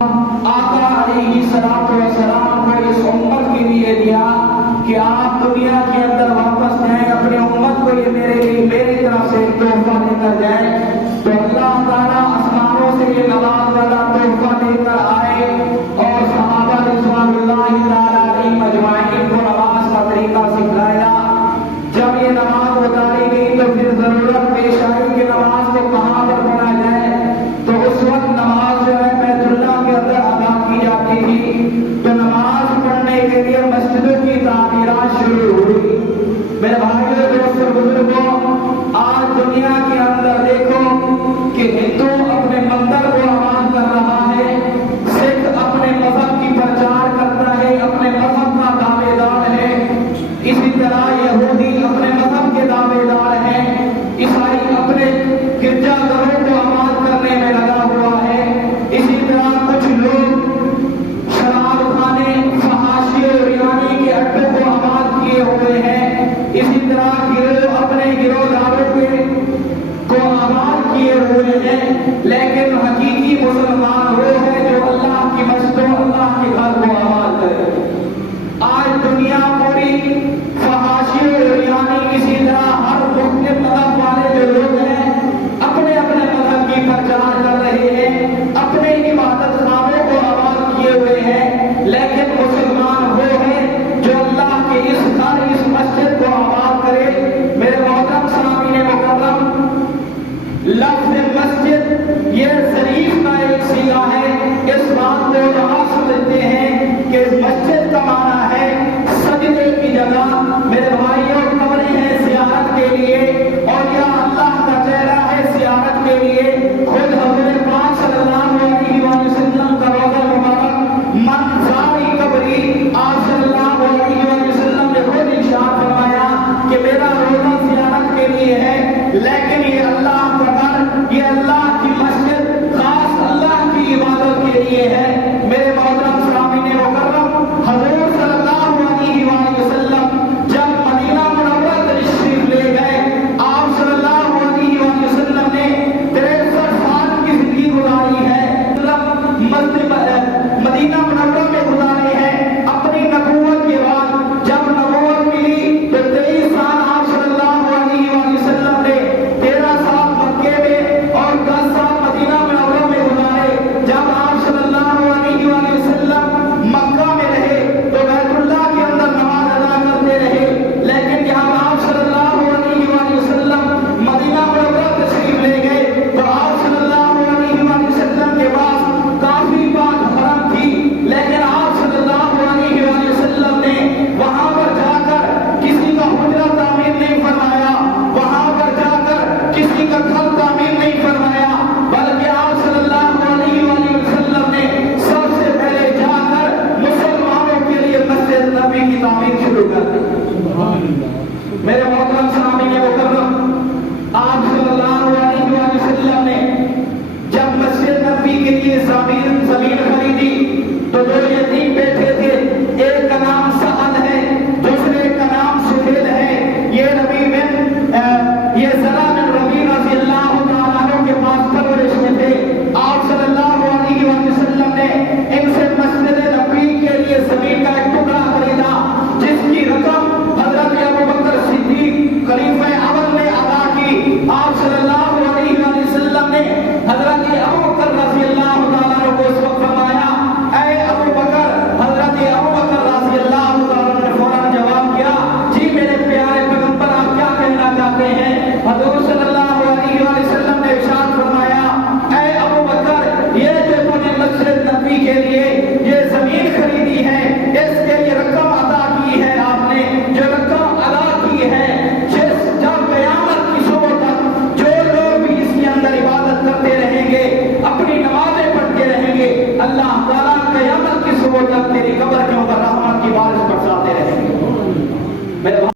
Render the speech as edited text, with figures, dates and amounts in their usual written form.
آقا علیہ السلام کو اس امت کے لیے دیا کہ آپ دنیا کے اندر واپس جائیں، اپنی امت کو یہ میری طرف سے تحفہ دے کر جائیں. تو اللہ تعالیٰ آسمانوں سے یہ نماز والا تحفہ دے کر آئے اور صحابہ رضوان اللہ تعالیٰ علیہم اجمعین کو نماز کا طریقہ سکھلایا. جب یہ نماز اتاری گئی تو پھر ضرورت پیش آئی کہ نماز کو کہاں پر پڑھا جائے. تو اس وقت نماز جو ہے بیت اللہ کے اندر ادا کی جاتی تھی. تو نماز پڑھنے کے لیے مسجدوں کی تعمیرات شروع ہوئی. میرے بھائیوں دوستوں بزرگوں، آج دنیا کے اندر دیکھو کہ ہندو اپنے مندر کو آباد کر رہا ہے، سکھ اپنے مذہب کی پرچار کرتا ہے، اپنے مذہب کا دعوے دار ہے. اسی طرح یہودی اپنے مذہب کے دعوے دار ہیں، عیسائی اپنے گرجا گھروں کو آباد کرنے میں لگا ہوا ہے. اسی طرح کچھ لوگ شراب خانے، فحاشی اور ریانی کے اڈوں کو آباد کیے ہوئے ہیں. اسی طرح گروہ اپنے گروہ داروں کو آباد کیے ہوئے ہیں. لیکن